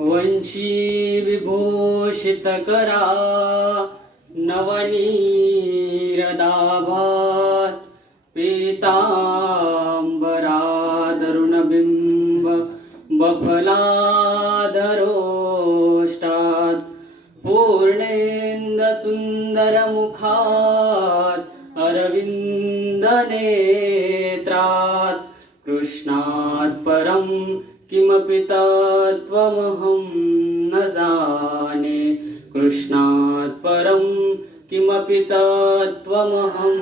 वंशी विभूषित करा नवनीरदाभात पीतांबरादरुणबिंब बफलाधरोष्टात् पूर्णेंद सुंदर मुखात अरविंद नेत्रात कृष्णात् परं किमपि तत्त्वमहं न जाने कृष्णात् परं किमपि तत्त्वमहं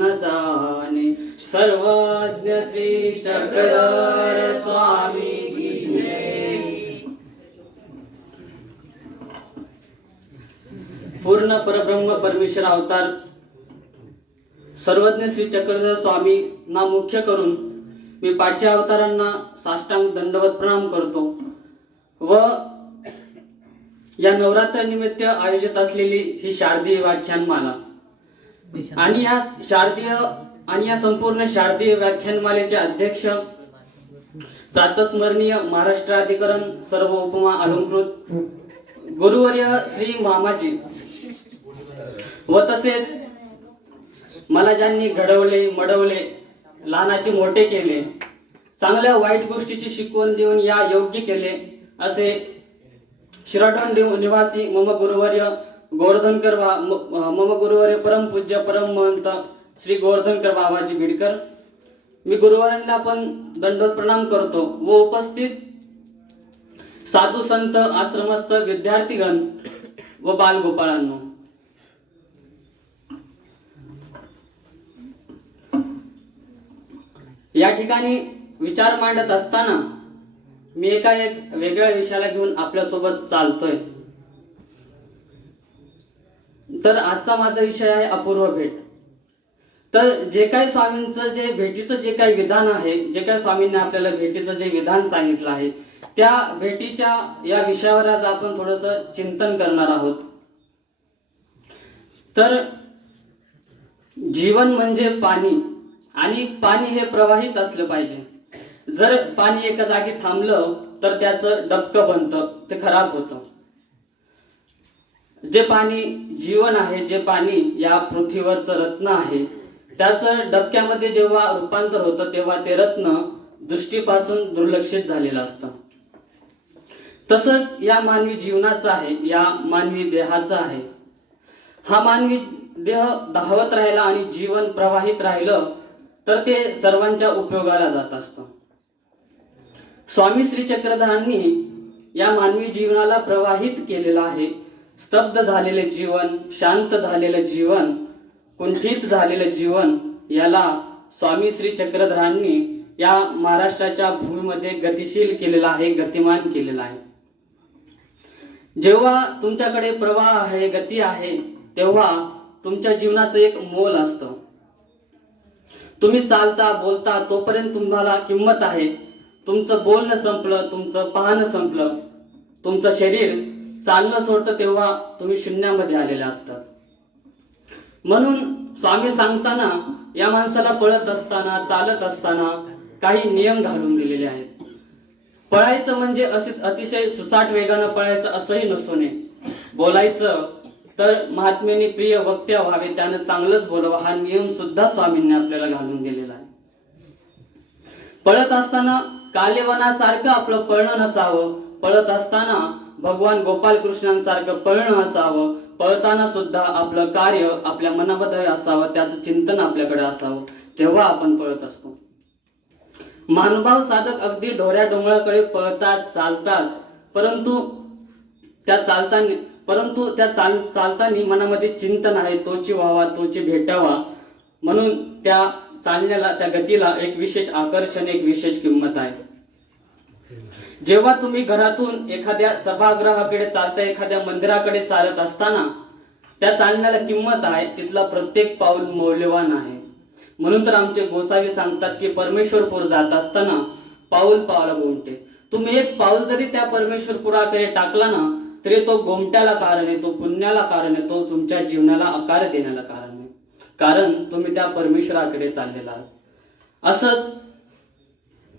न जाने। सर्वज्ञ श्री चक्रधर स्वामी की जय। पूर्ण परब्रह्म परमेश्वर अवतार सर्वज्ञ श्री चक्रधर स्वामी ना मुख्य करून मी पाचव्या अवतारांना साष्टांग दंडवत प्रणाम करतो व या नवरात्र निमित्त आयोजित असलेली ही शारदीय व्याख्यानमाला आणि या संपूर्ण शारदीय व्याख्यानमालेचे अध्यक्ष प्रातस्मरणीय महाराष्ट्राधिकरण सर्व उपमा अलंकृत गुरुवर्य श्री मामाजी व तसेच मला ज्यांनी घडवले मडवले लहानाचे मोठे केले चांगल्या वाईट गोष्टीची शिकवण देऊन या योग्य केले असे शिराढोण निवासी मम गुरुवर्य गोवर्धनकर मम गुरुवर्य परम पूज्य परम महंत श्री गोवर्धनकर बाबाजी बिडकर। मी गुरुवारांना पण दंडवत प्रणाम करतो व उपस्थित साधू संत आश्रमस्थ विद्यार्थीगण व बालगोपाळांनो, या ठिकाणी विचार मांडत असताना मी एक वेगळ्या विषयाला घेऊन आपल्यासोबत चालतोय। तर आजचा माझा विषय आहे अपूर्व भेट। तर जे काही स्वामींचं जे भेटीचं जे काही विधान आहे, जे काही स्वामींनी आपल्याला भेटीचं जे विधान सांगितलं आहे, त्या भेटीच्या या विषयावर आज आपण थोडंसं चिंतन करणार आहोत। तर जीवन म्हणजे पाणी आणि पाणी हे प्रवाहित असलं पाहिजे। जर पाणी एका जागी थांबलं तर त्याचं डबकं बनतं, ते खराब होतं। जे पाणी जीवन आहे, जे पाणी या पृथ्वीवरचं रत्न आहे, त्याचं डबक्यामध्ये जेव्हा रूपांतर होतं तेव्हा ते रत्न दृष्टीपासून दुर्लक्षित झालेलं असतं। तसंच या मानवी जीवनाचं आहे, या मानवी देहाचं आहे। हा मानवी देह धावत राहिला आणि जीवन प्रवाहित राहिलं तर ते सर्वांच्या उपयोगाला जात असतं। स्वामी श्री चक्रधरांनी या मानवी जीवनाला प्रवाहित केलेलं आहे। स्तब्ध झालेले जीवन, शांत झालेलं जीवन, कुंठित झालेलं जीवन याला स्वामी श्री चक्रधरांनी या महाराष्ट्राच्या भूमीमध्ये गतिशील केलेलं आहे, गतिमान केलेलं आहे। जेव्हा तुमच्याकडे प्रवाह आहे, गती आहे, तेव्हा तुमच्या जीवनाचं एक मोल असतं। तुम्ही चालता बोलता तोपर्यंत तुम्हाला किंमत आहे। तुमचं बोलणं संपलं, तुमचं पाहणं संपलं, तुमचं शरीर चालणं सोडतं तेव्हा तुम्ही शून्यामध्ये आलेले असतात। म्हणून स्वामी सांगताना या माणसाला पळत असताना चालत असताना काही नियम घालून दिलेले आहेत। पळायचं म्हणजे अतिशय सुसाट वेगानं पळायचं असंही नसू नये। बोलायचं तर महात्मेने प्रिय वक्त्या व्हावे, त्यानं चांगलंच बोलावं, हा नियम सुद्धा स्वामींनी आपल्याला घालून दिलेला आहे। पळत असताना कालेवनासारखं आपलं पळणं नसावं, पळत असताना भगवान गोपाल कृष्णांसारखं पळणं असावं, पळताना सुद्धा आपलं कार्य आपल्या मनामध्ये असावं, त्याचं चिंतन आपल्याकडे असावं, तेव्हा आपण पळत असतो। महानुभाव साधक अगदी ढोऱ्या डोंगराकडे पळतात, चालतात, परंतु त्या चालताना मनामध्ये चिंतन आहे, तोची व्हावा, तोची भेटावा, म्हणून त्या चालण्याला, त्या गतीला एक विशेष आकर्षण, एक विशेष किंमत आहे। जेव्हा तुम्ही घरातून एखाद्या सभागृहाकडे चालता, एखाद्या मंदिराकडे चालत असताना त्या चालण्याला किंमत आहे, तिथला प्रत्येक पाऊल मौल्यवान आहे। म्हणून तर आमचे गोसावी सांगतात की परमेश्वरपूर जात असताना पाऊल पावला गोमटे। तुम्ही एक पाऊल जरी त्या परमेश्वरपुराकडे टाकला ना तरी तो गोमट्याला कारण आहे, तो पुण्याला कारण आहे, तो तुमच्या जीवनाला आकार देण्याला कारण आहे, कारण तुम्ही त्या परमेश्वराकडे चाललेला आहात। असंच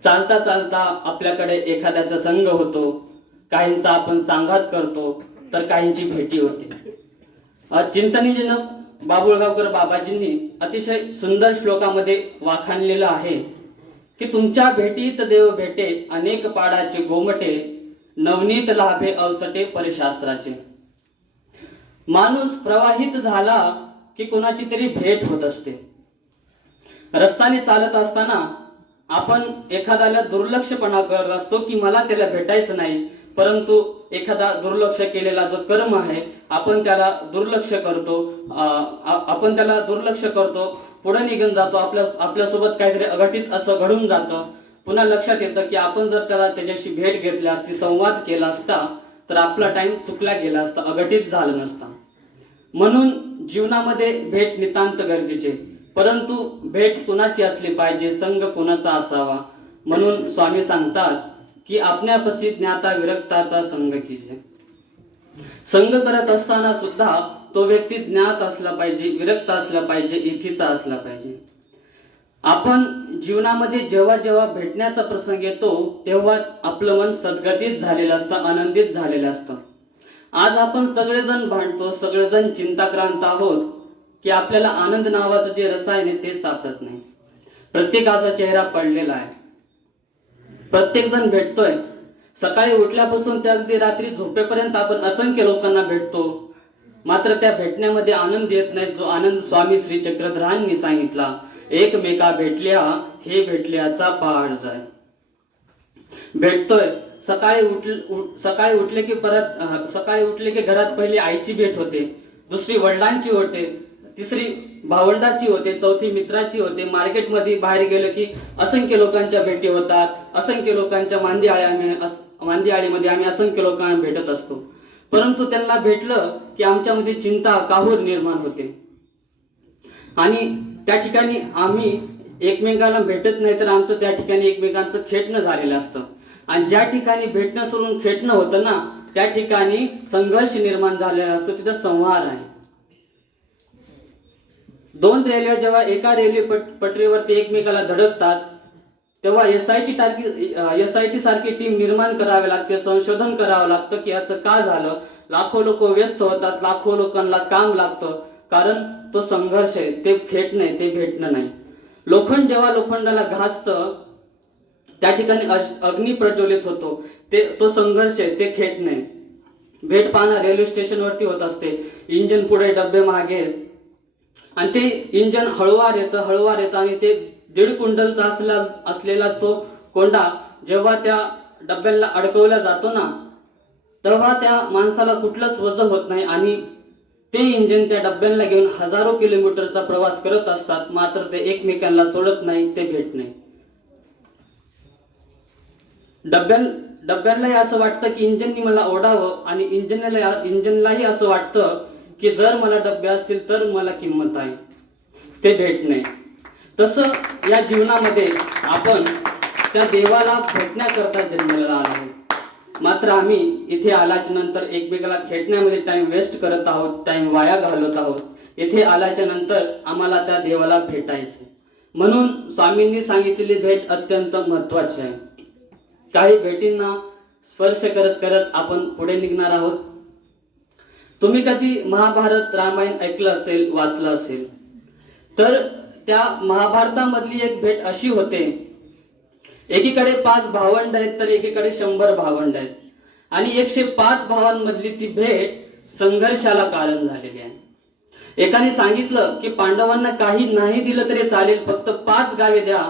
चालता चालता आपल्याकडे एखाद्याचा संग होतो, काहींचा आपण सांगात करतो, तर काहींची भेटी होते. चिंतनीजनक बाबुळगावकर बाबाजींनी अतिशय सुंदर श्लोकामध्ये वाखाणलेलं आहे की तुमच्या भेटीत देव भेटे, अनेक पाडाचे गोमटे, नवनीत लाभे अवसटे परिशास्त्राचे. माणूस प्रवाहित झाला की कोणाची तरी भेट होत असते. रस्त्याने चालत असताना आपण एखाद्याला दुर्लक्षपणा करत असतो की मला त्याला भेटायचं नाही, परंतु एखादा दुर्लक्ष केलेला जो कर्म आहे आपण त्याला दुर्लक्ष करतो, पुढे निघून जातो, आपल्यासोबत काहीतरी अघटित असं घडून जातं. पुन्हा लक्षात येतं की आपण जर त्याच्याशी भेट घेतली असती, संवाद केला असता, तर आपला टाइम चुकला गेला असता, अघटित झालं नसता. म्हणून जीवनामध्ये भेट नितांत गरजेचे, परंतु भेट कुणाची असली पाहिजे, संग कुणाचा असावा. म्हणून स्वामी सांगतात की आपण्यापाशी ज्ञाता विरक्ताचा संग कीजे. संग करत असताना सुद्धा तो व्यक्ती ज्ञात असला पाहिजे, विरक्त असला पाहिजे, इथीचा असला पाहिजे. आपण जीवनामध्ये जेव्हा जेव्हा भेटण्याचा प्रसंग येतो तेव्हा आपलं मन सद्गतीत झालेलं असतं, आनंदित झालेलं असतं. आज आपण सगळेजण भांडतो, सगळेजण चिंताक्रांत आहोत की आपल्याला आनंद नावाचं जे रसायन आहे ते सापडत नाही. प्रत्येकाचा चेहरा पडलेला आहे, प्रत्येक जण भेटतोय. सकाळी उठल्यापासून ते अगदी रात्री झोपेपर्यंत आपण असंख्य लोकांना भेटतो, मात्र त्या भेटण्यामध्ये आनंद येत नाही. जो आनंद स्वामी श्री चक्रधरांनी सांगितला, एकमेका भेटल्या हे भेटल्याचा पहाड जाय. भेटतोय, सकाळी उठले की घरात पहिली आईची भेट होते, दुसरी वडिलांची होते, तिसरी भावंडाची होते, चौथी मित्राची होते. मार्केटमध्ये बाहेर गेलं की असंख्य लोकांच्या भेटी होतात, असंख्य लोकांच्या मांदियाळीमध्ये आम्ही असंख्य लोकांना भेटत असतो. परंतु त्यांना भेटलं की आमच्यामध्ये चिंता काहूर निर्माण होते आणि त्या ठिकाणी आम्ही एकमेकांना भेटत नाही, तर आमचं त्या ठिकाणी एकमेकांचं खेटणं झालेलं असतं. आणि ज्या ठिकाणी भेटणं सोडून खेटणं होतं ना, त्या ठिकाणी संघर्ष निर्माण झालेला असतो, तिथं संहार आहे. दोन रेल्वे जेव्हा एका रेल्वे पटरीवरती एकमेकाला धडकतात तेव्हा एसआयटी सारखी टीम निर्माण करावी लागते, संशोधन करावं लागतं की असं का झालं. लाखो लोक व्यस्त होतात, लाखो लोकांना काम लागतं, कारण तो संघर्ष आहे, ते खेटणं आहे, ते भेटणं नाही. लोखंड जेव्हा लोखंडाला घासतं त्या ठिकाणी अग्नी प्रज्वलित होतो, तो संघर्ष आहे, ते खेट नाही. भेट पाहणं रेल्वे स्टेशनवरती होत असते. इंजिन पुढे, डब्बे मागे, आणि ते इंजिन हळूवार येतं आणि ते 1.5 क्विंटलचा असलेला तो कोंडा जेव्हा त्या डब्याला अडकवला जातो ना, तेव्हा त्या माणसाला कुठलंच वजन होत नाही आणि ते इंजिन त्या डब्यांना घेऊन हजारो किलोमीटरचा प्रवास करत असतात, मात्र ते एकमेकांना सोडत नाही, ते भेट नाही. डब्यांनाही असं वाटतं की इंजिननी मला ओढावं आणि इंजिनलाही असं वाटतं की जर मला डबे असतील तर मला किंमत आहे, ते भेट नाही. तसं या जीवनामध्ये आपण त्या देवाला भेटण्याकरता जन्माला आलो, मात्र आम्ही इथे आल्याच्या नंतर एकमेकाला खेटण्यामध्ये टाइम वेस्ट करत आहोत, टाइम वाया घालवत आहोत. इथे आल्याच्या नंतर आम्हाला त्या देवाला भेटायचे. म्हणून स्वामींनी सांगितलेली भेट अत्यंत महत्वाची आहे. काही भेटींना स्पर्श करत करत आपण पुढे निघणार आहोत. तुम्ही कधी महाभारत रामायण ऐकलं असेल, वाचलं असेल, तर त्या महाभारतामधली एक भेट अशी होते, एकीकडे 5 भावंड आहेत तर एकीकडे 100 भावंड आहेत आणि 105 भावांमधली ती भेट संघर्षाला कारण झालेली आहे. एकाने सांगितलं की पांडवांना काही नाही दिलं तरी चालेल, फक्त 5 गावे द्या,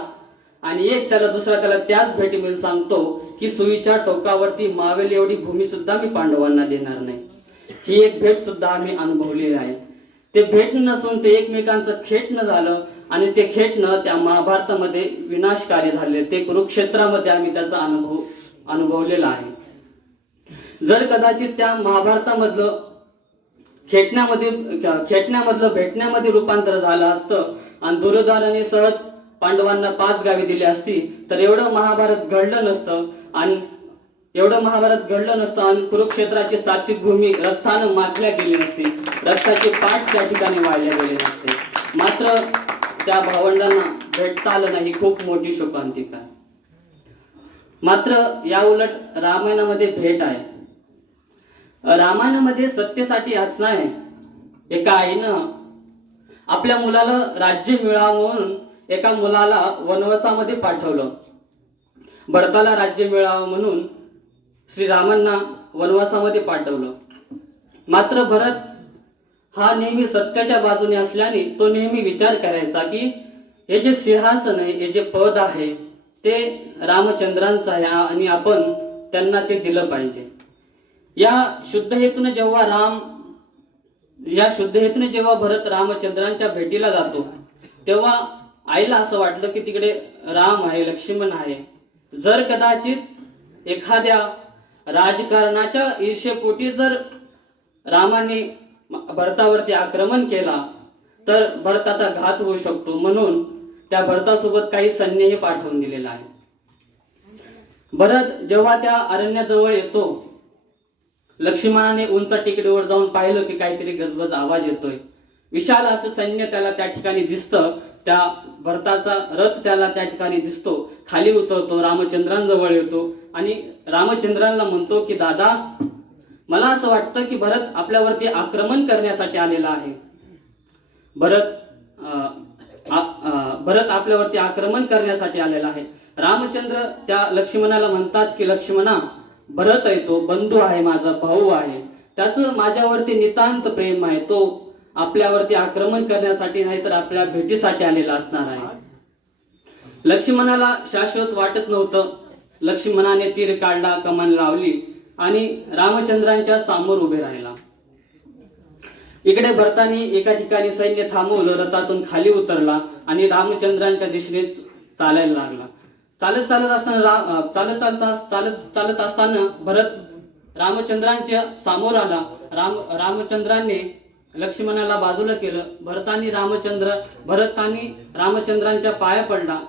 आणि दुसरा त्याला त्याच भेटीमध्ये सांगतो की सुईच्या टोकावरती मावेल एवढी भूमी सुद्धा मी पांडवांना देणार नाही. ही एक भेट सुद्धा आम्ही अनुभवलेली आहे. ते भेट नसून ते एकमेकांचं खेटणं झालं आणि ते खेटणं त्या महाभारतामध्ये विनाशकारी झाले. ते कुरुक्षेत्रामध्ये आम्ही त्याचा अनुभवलेला आहे. जर कदाचित त्या महाभारतामधलं खेटण्यामधलं भेटण्यामध्ये रूपांतर झालं असतं आणि दुर्योधनाने सहज पांडवांना 5 गावी दिली असती तर एवढं महाभारत घडलं नसतं आणि कुरुक्षेत्राची सात्विक भूमी रक्तानं माखल्या गेली नसती, रक्ताचे पाठ त्या ठिकाणी वाढले गेले नसते. मात्र त्या भावंडांना भेटता आलं नाही. खूप मोठी शोकांतिका. मात्र या उलट रामायणामध्ये भेट आहे। रामायणामध्ये सत्तेसाठी असणार आहे। एका आईनं आपल्या मुलाला राज्य मिळावं म्हणून एका मुलाला वनवासामध्ये पाठवलं। भरताला राज्य मिळावं म्हणून श्रीरामांना वनवासामध्ये पाठवलं। मात्र भरत हा नेहमी सत्याच्या बाजूने असल्याने तो नेहमी विचार करायचा की हे जे सिंहासन आहे, हे जे पद आहे ते रामचंद्रांचं आहे आणि आपण त्यांना ते दिलं पाहिजे। या शुद्ध हेतूने जेव्हा भरत रामचंद्रांच्या भेटीला जातो तेव्हा आईला असं वाटलं की तिकडे राम आहे, लक्ष्मण आहे। जर कदाचित एखाद्या राजकारणाच्या ईर्ष्येपोटी जर रामाने भरतावरती आक्रमण केला तर भरताचा घात होऊ शकतो, म्हणून त्या भरतासोबत काही सैन्यही पाठवून दिलेला आहे। भरत जेव्हा त्या अरण्याजवळ येतो, लक्ष्मणाने उंच टेकडीवर जाऊन पाहिलं की काहीतरी गजबज आवाज येतोय। विशाल असं सैन्य त्याला त्या ठिकाणी दिसतं। त्या भरताचा रथ त्याला त्या ठिकाणी दिसतो। खाली उतरतो, रामचंद्रांजवळ येतो आणि रामचंद्रांना म्हणतो की दादा, मला असं वाटतं की भरत आपल्यावरती आक्रमण करण्यासाठी आलेला आहे। भरत आपल्यावरती आक्रमण करण्यासाठी आलेला आहे। रामचंद्र त्या लक्ष्मणाला म्हणतात की लक्ष्मणा, भरत आहे, तो बंधू आहे, माझा भाऊ आहे, त्याचं माझ्यावरती नितांत प्रेम आहे, तो आपल्यावरती आक्रमण करण्यासाठी नाही तर आपल्या भेटीसाठी आलेला असणार आहे। लक्ष्मणाला शाश्वत वाटत नव्हतं। लक्ष्मणाने तीर काढला, कमान लावली आणि रामचंद्रांच्या समोर उभे राहिला। इकडे भरताने एका ठिकाणी सैन्य थांबवलं, रथातून खाली उतरला आणि रामचंद्रांच्या दिशेने चालायला लागला। चालत असताना भरत रामचंद्रांच्या समोर आला। रामचंद्रांनी लक्ष्मणाला बाजूला केलं। भरताने रामचंद्रांच्या पाया पडला।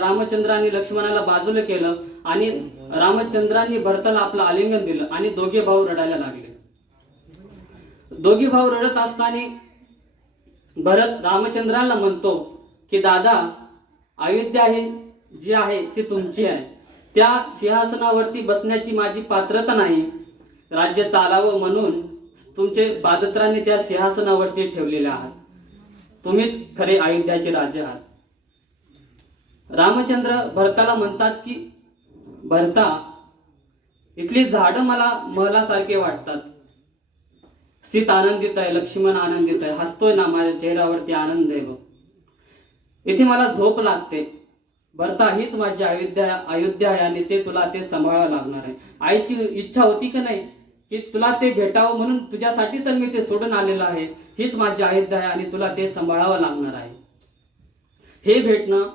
रामचंद्रांनी लक्ष्मणाला बाजूला केलं आणि रामचंद्रांनी भरताला आपलं आलिंगन दिलं आणि दोघे भाऊ रडायला लागले। दोघे भाऊ रडत असताना भरत रामचंद्रांना म्हणतो की दादा, अयोध्या जी आहे ती तुमची आहे। त्या सिंहासनावरती बसण्याची माझी पात्रता नाही। राज्य चालावं म्हणून तुमचे पादत्रांनी त्या सिंहासनावरती ठेवलेले आहात। तुम्हीच खरे अयोध्याचे राजे आहात। रामचंद्र भरताला म्हणतात की भरता, इथली झाडं मला महलासारखे वाटतात। सीत आनंदित आहे, लक्ष्मण आनंदित आहे, हसतोय ना, माझ्या चेहऱ्यावरती आनंद आहे बघ। इथे मला झोप लागते। भरता, हीच माझी अयोध्या आहे आणि ते तुला ते सांभाळावं लागणार आहे। आईची इच्छा होती की नाही की तुला ते भेटावं, म्हणून तुझ्यासाठी तर मी ते सोडून आलेलं आहे। हीच माझी अयोध्या आहे आणि तुला ते सांभाळावं लागणार आहे। हे भेटणं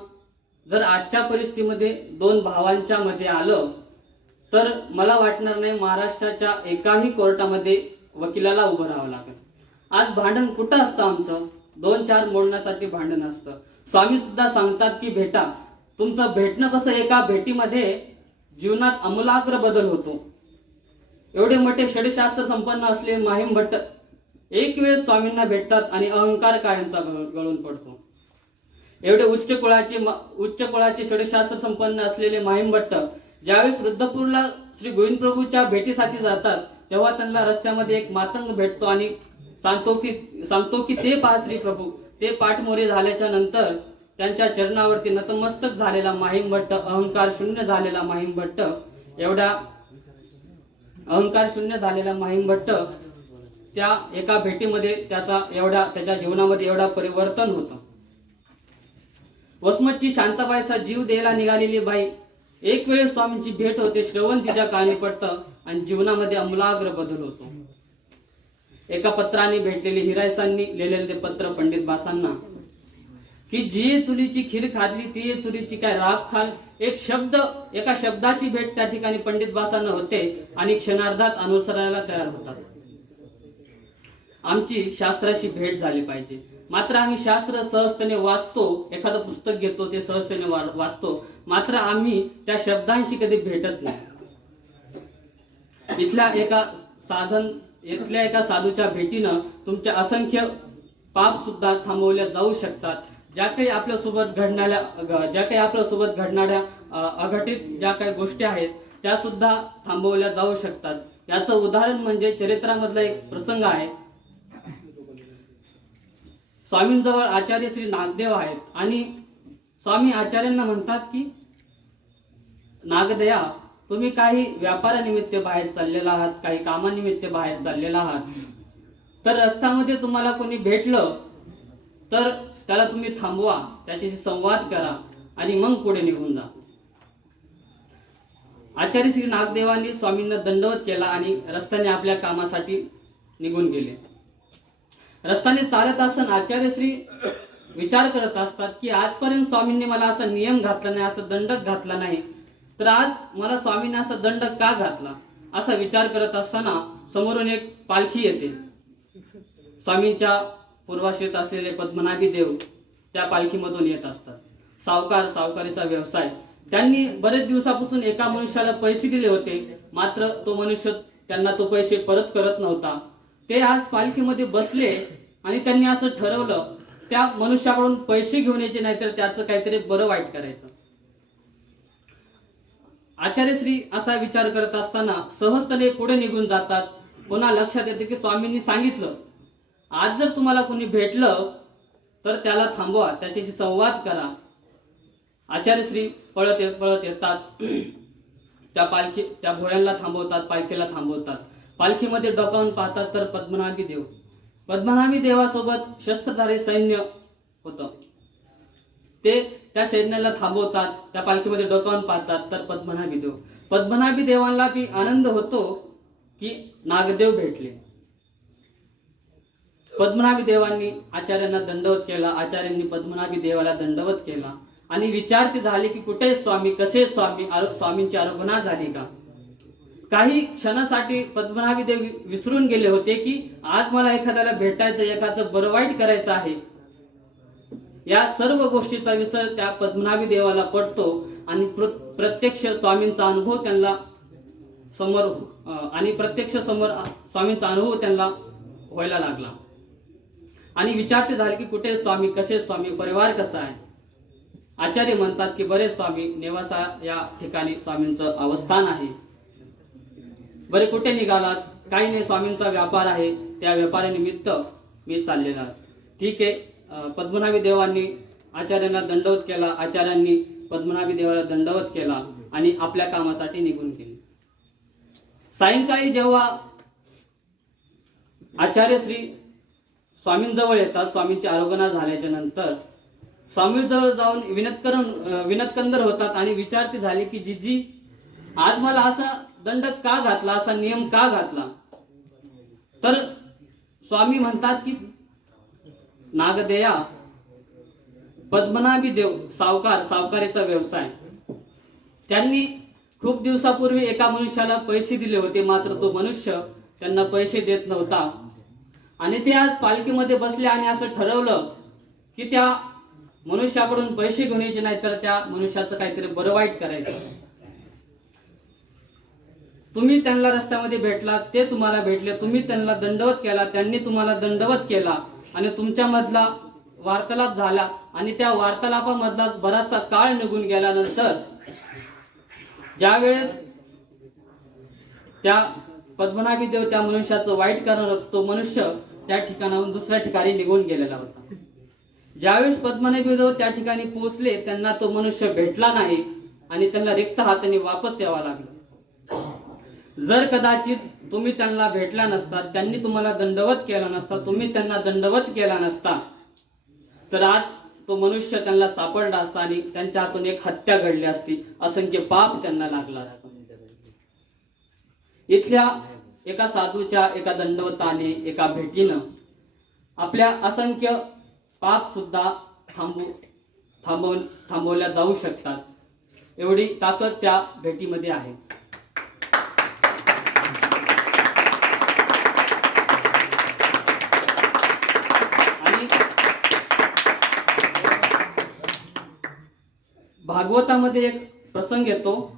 जर आजच्या परिस्थितीमध्ये दोन भावांच्या मध्ये आलं तर मला वाटणार नाही महाराष्ट्राच्या एकाही कोर्टामध्ये वकिलाला उभं राहावं लागेल। आज भांडण कुठं असतं आमचं? 2-4 मोडण्यासाठी भांडण असतं। स्वामी सुद्धा सांगतात की भेटा, तुमचं भेटणं कसं, एका भेटीमध्ये जीवनात आमूलाग्र बदल होतो। एवढे मोठे षडशास्त्र संपन्न असले माहिम भट्ट एक वेळेस स्वामींना भेटतात आणि अहंकार कायमचा गळून पडतो। एवढे उच्च कुळाचे षडशास्त्र संपन्न असलेले माहिम भट्ट ज्यावेळेस रुद्रपूरला श्री गोविंद प्रभूच्या भेटीसाठी जातात तेव्हा त्यांना रस्त्यामध्ये एक मातंग भेटतो आणि सांगतो की ते पहा श्री प्रभू। ते पाठमोरे झाल्याच्या नंतर त्यांच्या चरणावरती नतमस्तक झालेला माहिम भट्ट, अहंकार शून्य झालेला माहिम भट्ट त्या एका भेटीमध्ये त्याच्या जीवनामध्ये एवढा परिवर्तन होतं। वसमतची शांताबाईचा जीव द्यायला निघालेली बाई एक वेळेस स्वामींची भेट होते, श्रवण तिच्या कानी पडतं आणि जीवनामध्ये आमूलाग्र बदल होतो। एका पत्राने भेटलेली हिरायसांनी लिहिलेले ते पत्र पंडित बासांना की जी चुलीची खीर खाल्ली ती चुलीची काय राख खाल, एका शब्दाची भेट त्या ठिकाणी पंडित बासांना होते आणि क्षणार्धात अनुसरायला तयार होतात। आमची शास्त्राशी भेट झाली पाहिजे। मात्र आम्ही शास्त्र सहजतेने वाचतो, एखादं पुस्तक घेतो ते सहजतेने वाचतो, मात्र आम्ही त्या शब्दांशी कधी भेटत नाही। इथल्या एका साधूच्या भेटीनं तुमच्या असंख्य पाप सुद्धा थांबवल्या जाऊ शकतात। ज्या काही आपल्यासोबत घडणाऱ्या अघटित ज्या काही गोष्टी आहेत त्या सुद्धा थांबवल्या जाऊ शकतात. याचं उदाहरण म्हणजे चरित्रामधला एक प्रसंग आहे. स्वामींजवळ आचार्य श्री नागदेव आहेत आणि स्वामी आचार्यांना म्हणतात की नागदया, तुम्ही काही व्यापारानिमित्त बाहेर चाललेला आहात, काही कामानिमित्त बाहेर चाललेला आहात, तर रस्त्यामध्ये तुम्हाला कोणी भेटलं तर त्याला तुम्ही थांबवा, त्याच्याशी संवाद करा आणि मग पुढे निघून जा. आचार्य श्री नागदेवांनी स्वामींना दंडवत केला आणि रस्त्याने आपल्या कामासाठी निघून गेले. रस्त्याने चालत असताना आचार्य श्री विचार करत असतात की आजपर्यंत स्वामींनी मला असा नियम घातला नाही, असा दंडक घातला नाही, तर आज मला स्वामींनी असा दंड का घातला, असा विचार करत असताना समोरून एक पालखी येते. स्वामींच्या पूर्वाश्रित असलेले पद्मनाभी देव त्या पालखीमधून येत असतात. सावकारीचा व्यवसाय. त्यांनी बरेच दिवसापासून एका मनुष्याला पैसे दिले होते, मात्र तो मनुष्य त्यांना तो पैसे परत करत नव्हता. ते आज पालखीमध्ये बसले आणि त्यांनी असं ठरवलं त्या मनुष्याकडून पैसे घेऊन यायचे नाही, तर त्याचं काहीतरी बरं वाईट करायचं. आचार्यश्री असा विचार करत असताना सहजतेने पुढे निघून जातात. पुन्हा लक्षात येते की स्वामींनी सांगितलं, आज जर तुम्हाला कोणी भेटलं तर त्याला थांबवा, त्याच्याशी संवाद करा. आचार्यश्री पळत येतात. त्या घोड्यांना थांबवतात, पालखीला थांबवतात. पालखीमध्ये डोकावून पाहतात तर पद्मनाभी देवासोबत शस्त्रधारी सैन्य होतं. ते त्या सैन्याला थांबवतात, त्या पालखीमध्ये डोकावून पाहतात तर पद्मनाभी देवांना बी आनंद होतो की नागदेव भेटले. पद्मनाभी देवांनी आचार्यांना दंडवत केला, आचार्यांनी पद्मनाभी देवाला दंडवत केला आणि विचारते झाले की कुठे स्वामी, कसे स्वामी, स्वामींची आरोग्यना झाली का. काही क्षणासाठी पद्मनाभी देव विसरून गेले होते की आज मला एखाद्याला भेटायचं, एखादं बरं वाईट करायचं आहे. या सर्व गोष्टीचा विसर त्या पद्मनाभी देवाला पडतो आणि प्रत्यक्ष स्वामींचा अनुभव त्यांना स्वामींचा अनुभव त्यांना व्हायला लागला आणि विचारते झाले की कुठे स्वामी, कसे स्वामी, परिवार कसा आहे. आचार्य म्हणतात की बरे स्वामी, नेवासा या ठिकाणी स्वामींचं अवस्थान आहे. बरे कुठे निघालात? काही नाही, स्वामींचा व्यापार आहे, त्या व्यापारानिमित्त मी चाललेला. ठीक आहे. पद्मनाभी देवांनी आचार्यांना दंडवत केला, आचार्यांनी पद्मनाभी देवाला दंडवत केला आणि आपल्या कामासाठी निघून गेले. सायंकाळी जेव्हा आचार्यश्री स्वामींजवळ येतात, स्वामींची आरोग्यना झाल्याच्या नंतर स्वामींजवळ जाऊन विनतकंदर होतात आणि विचारते झाले की जीजी, आज मला असा दंड का घातला, असा नियम का घातला. तर स्वामी म्हणतात की नागदेया, पद्मनाभी देव सावकारीचा व्यवसाय. त्यांनी खूप दिवसापूर्वी एका मनुष्याला पैसे दिले होते, मात्र तो मनुष्य त्यांना पैसे देत नव्हता आणि ते आज पालखीमध्ये बसले आणि असं ठरवलं की त्या मनुष्याकडून पैसे घेऊन यायचे नाही, तर त्या मनुष्याचं काहीतरी बरं वाईट करायचं. तुम्ही त्यांना रस्त्यामध्ये भेटलात, ते तुम्हाला भेटले, तुम्ही त्यांना दंडवत केला, त्यांनी तुम्हाला दंडवत केला आणि तुमच्यामधला वार्तालाप झाला आणि त्या वार्तालापामधला बराचसा काळ निघून गेल्यानंतर ज्यावेळेस त्या पद्मनाभी देव त्या मनुष्याचं वाईट करणार, तो मनुष्य त्या ठिकाणाहून दुसऱ्या ठिकाणी निघून गेलेला होता. ज्यावेळेस पद्मनाभी देव त्या ठिकाणी पोहोचले, त्यांना तो मनुष्य भेटला नाही आणि त्यांना रिक्त हाताने वापस यावं लागलं. जर कदाचित तुम्ही त्यांना भेटला नसता, त्यांनी तुम्हाला दंडवत केला नसता, तुम्ही त्यांना दंडवत केला नसता, तर आज तो मनुष्य त्यांना सापडला असता आणि त्यांच्या हातून एक हत्या घडली असती, असंख्य पाप त्यांना लागला असतं. इथल्या एका साधूच्या एका दंडवताने, एका भेटीनं आपल्या असंख्य पाप सुद्धा थांबवल्या जाऊ शकतात. एवढी ताकद त्या भेटीमध्ये आहे. आणि भागवतामध्ये एक प्रसंग येतो.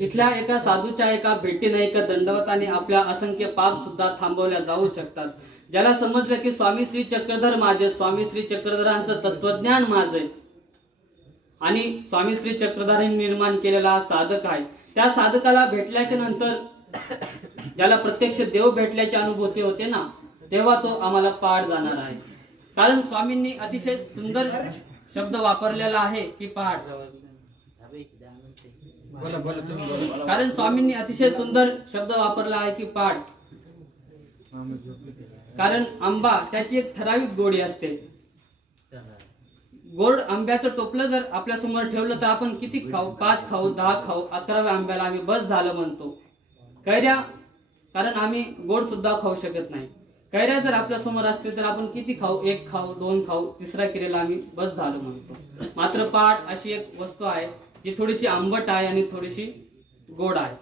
इथल्या एका साधूच्या एका भेटीने एका दंडवताने आपल्या असंख्य पाप सुद्धा थांबवल्या जाऊ शकतात. ज्याला समजलं की स्वामी श्री चक्रधर माझे, स्वामी श्री चक्रधरांचं तत्वज्ञान माझे आणि स्वामी श्री चक्रधरांनी निर्माण केलेला हा साधक आहे, त्या साधकाला भेटल्याच्या नंतर ज्याला प्रत्यक्ष देव भेटल्याची अनुभूती होते ना, तेव्हा तो आम्हाला पाठ जाणार आहे. कारण स्वामींनी अतिशय सुंदर शब्द वापरलेला आहे की पाठ. कारण स्वामींनी अतिशय सुंदर शब्द वापरला आहे की पाठ. कारण आंबा त्याची एक ठराविक गोडी असते. गोड आंब्याचं टोपलं जर आपल्या समोर ठेवलं तर आपण किती खाऊ, 5 खाऊ, 10 खाऊ, 11व्या आंब्याला आम्ही बस झालं म्हणतो. कैऱ्या, कारण आम्ही गोड सुद्धा खाऊ शकत नाही. कैऱ्या जर आपल्या समोर असतील तर आपण किती खाऊ, 1 खाऊ, 2 खाऊ, 3ऱ्या किरेला आम्ही बस झालं म्हणतो. मात्र पाठ अशी एक वस्तू आहे जी थोडीशी आंबट आहे आणि थोडीशी गोड आहे.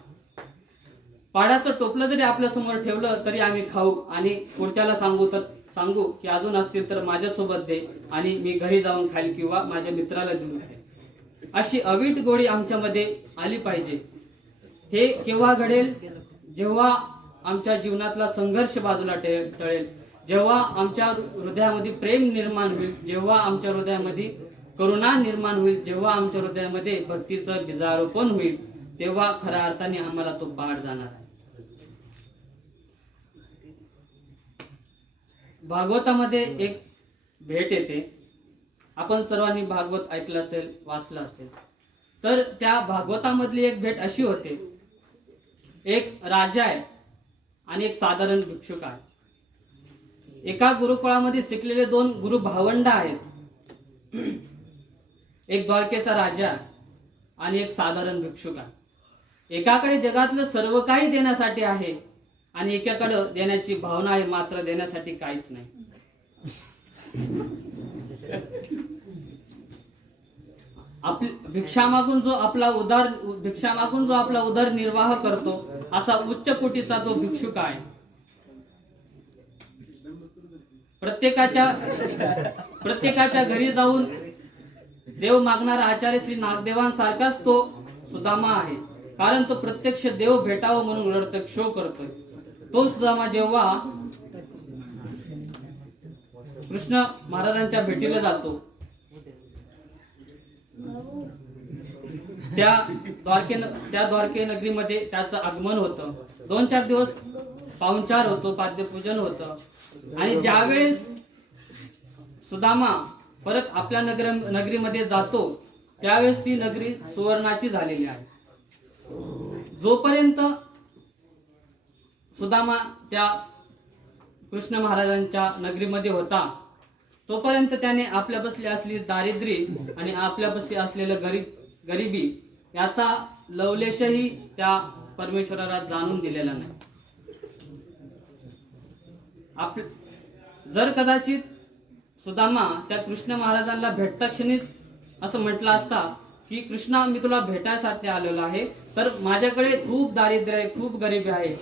पाडाचं टोपलं जरी आपल्या समोर ठेवलं तरी आम्ही खाऊ आणि पुढच्याला सांगू की अजून असतील तर माझ्यासोबत दे आणि मी घरी जाऊन खाईल किंवा माझ्या मित्राला देऊन खाईल. अशी अवीट गोडी आमच्यामध्ये आली पाहिजे. हे केव्हा घडेल? जेव्हा आमच्या जीवनातला संघर्ष बाजूला टळेल, जेव्हा आमच्या हृदयामध्ये प्रेम निर्माण होईल, जेव्हा आमच्या हृदयामध्ये करुणा निर्माण होईल, जेव्हा आमच्या हृदयामध्ये भक्तीचं बीजारोपण होईल, तेव्हा खऱ्या अर्थाने आम्हाला तो पाठ जाणार आहे. भागवतामध्ये एक भेट येते. आपण सर्वांनी भागवत ऐकलं असेल, वाचलं असेल. तर त्या भागवतामधली एक भेट अशी होते. एक राजा आहे आणि एक साधारण भिक्षुक आहे. एका गुरुकुळामध्ये शिकलेले 2 गुरु भावंड आहेत. एक द्वारकेचा राजा आणि एक साधारण भिक्षुक आहे. एकाकडे जगातलं सर्व काही देण्यासाठी आहे आणि एकाकडे देण्याची भावना आहे, मात्र देण्यासाठी काहीच नाही. भिक्षा मागून जो आपला उदरनिर्वाह करतो असा उच्च कोटीचा तो भिक्षुक आहे. प्रत्येकाच्या घरी जाऊन देव मागणारा आचार्य श्री नागदेवांसारखाच तो सुदामा आहे. कारण तो प्रत्यक्ष देव भेटावं म्हणून रडतक शो करतोय. तो सुदामा जेव्हा कृष्ण महाराजांच्या भेटीला जातो, त्या द्वारके नगरीमध्ये त्याचं आगमन होतं. 2-4 दिवस पाहुणचार होतो, पाद्यपूजन होतं. आणि ज्यावेळेस सुदामा परत आपल्या नगरीमध्ये जातो त्यावेळेस ती नगरी सुवर्णाची झालेली आहे. जोपर्यंत सुदामा त्या कृष्ण महाराजांच्या नगरीमध्ये होता तोपर्यंत त्याने आपल्या बसली असलेली दारिद्र्य आणि आपल्या बसली असलेलं गरिबी याचा लवलेशही त्या परमेश्वराला जाणून दिलेला नाही. जर कदाचित सुदामा त्या कृष्ण महाराजांना भेटता क्षणीच असं म्हटलं असता की कृष्णा, मी तुला भेटायसाठी आलेलो आहे, तर माझ्याकडे खूप दारिद्र्य आहे, खूप गरिबी आहे,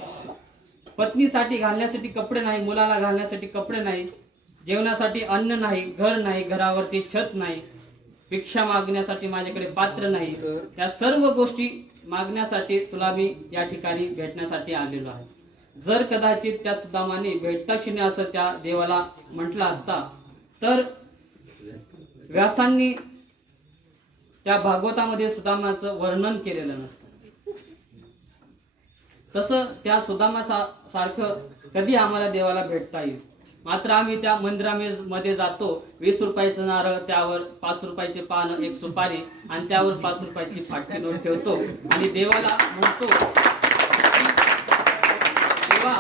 पत्नीसाठी घालण्यासाठी कपडे नाही, मुलाला घालण्यासाठी कपडे नाही, जेवणासाठी अन्न नाही, घर नाही, घरावरती छत नाही, भिक्षा मागण्यासाठी माझ्याकडे पात्र नाही, या सर्व गोष्टी मागण्यासाठी तुला मी या ठिकाणी भेटण्यासाठी आलेलो आहे. जर कदाचित त्या सुदामाने भेटता क्षणी असं त्या देवाला म्हटलं असता तर व्यासांनी त्या भागवतामध्ये सुदामाचं वर्णन केलेलं नसतं. तसं त्या सुदामा सारखं कधी आम्हाला देवाला भेटता येईल. मात्र आम्ही त्या मंदिरामध्ये जातो, 20 रुपयाचं नारळ, त्यावर 5 रुपयाचे पान, 1 सुपारी आणि त्यावर 5 रुपयाची फाटकी नोट ठेवतो आणि देवाला म्हणतो, देवा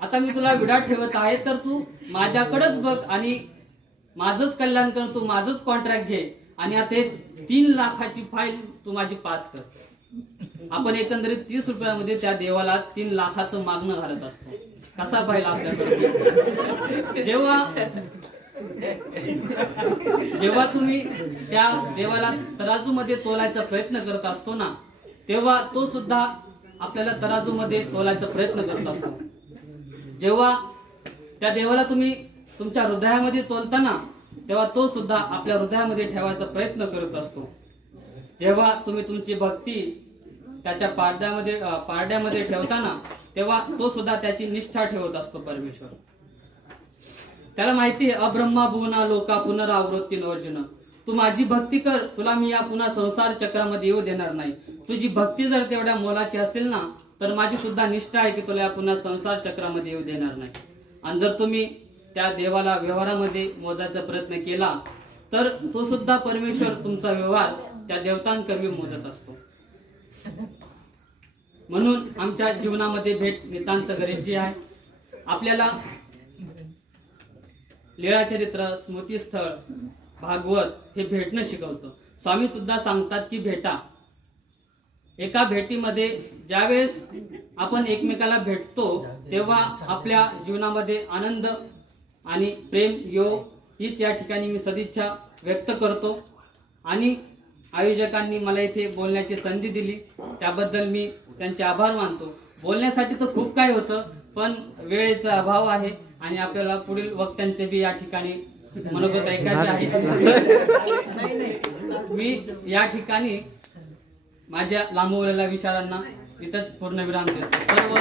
आता मी तुला विडा ठेवत आहे तर तू माझ्याकडेच बघ आणि माझंच कल्याण कर, तू माझंच कॉन्ट्रॅक्ट घे आणि आता 3 लाखाची फाईल तू माझी पास कर. आपण एकंदरीत 30 रुपयामध्ये त्या देवाला 3 लाखाचं मागणं घालत असतो. कसा पाहिला आपल्याकडे? जेव्हा तुम्ही त्या देवाला तराजूमध्ये तोलायचा प्रयत्न करत असतो ना, तेव्हा तो सुद्धा आपल्याला तराजूमध्ये तोलायचा प्रयत्न करत असतो. जेव्हा त्या देवाला तुम्ही तुमच्या हृदयामध्ये तोलताना तेव्हा तो सुद्धा आपल्या हृदयामध्ये ठेवायचा प्रयत्न करत असतो. जेव्हा तुम्ही तुमची भक्ती त्याच्या पारड्यामध्ये ठेवताना तेव्हा तो सुद्धा त्याची निष्ठा ठेवत असतो परमेश्वर. त्याला माहिती आहे अब्रह्मा भुवना लोका पुनरावृत्ती अर्जुन. तू माझी भक्ती कर, तुला मी या पुन्हा संसार चक्रामध्ये येऊ देणार नाही. तुझी भक्ती जर तेवढ्या मोलाची असेल ना तर माझी सुद्धा निष्ठा आहे की तुला या पुन्हा संसार चक्रामध्ये येऊ देणार नाही. आणि जर तुम्ही त्या देवाला व्यवहारामध्ये मोजायचा प्रयत्न केला तर तो सुद्धा परमेश्वर तुमचा व्यवहार त्या देवतांकरवी मोजत असतो. म्हणून आमच्या जीवनामध्ये भेट नितांत गरजेची आहे. आपल्याला लीळाचरित्र, स्मृतीस्थळ, भागवत हे भेटणं शिकवतं. स्वामी सुद्धा सांगतात की भेटा. एका भेटीमध्ये ज्यावेळेस आपण एकमेकाला भेटतो तेव्हा आपल्या जीवनामध्ये आनंद आणि प्रेम योग हीच या ठिकाणी मी सदिच्छा व्यक्त करतो. आणि आयोजकांनी मला इथे बोलण्याची संधी दिली त्याबद्दल मी त्यांचे आभार मानतो. बोलण्यासाठी तर खूप काही होतं पण वेळेचा अभाव आहे आणि आपल्याला पुढील वक्त्यांचे बी या ठिकाणी मनोगत ऐकायचे आहे. मी या ठिकाणी माझ्या लांबवलेल्या विचारांना इथंच पूर्णविराम देतो. सर्व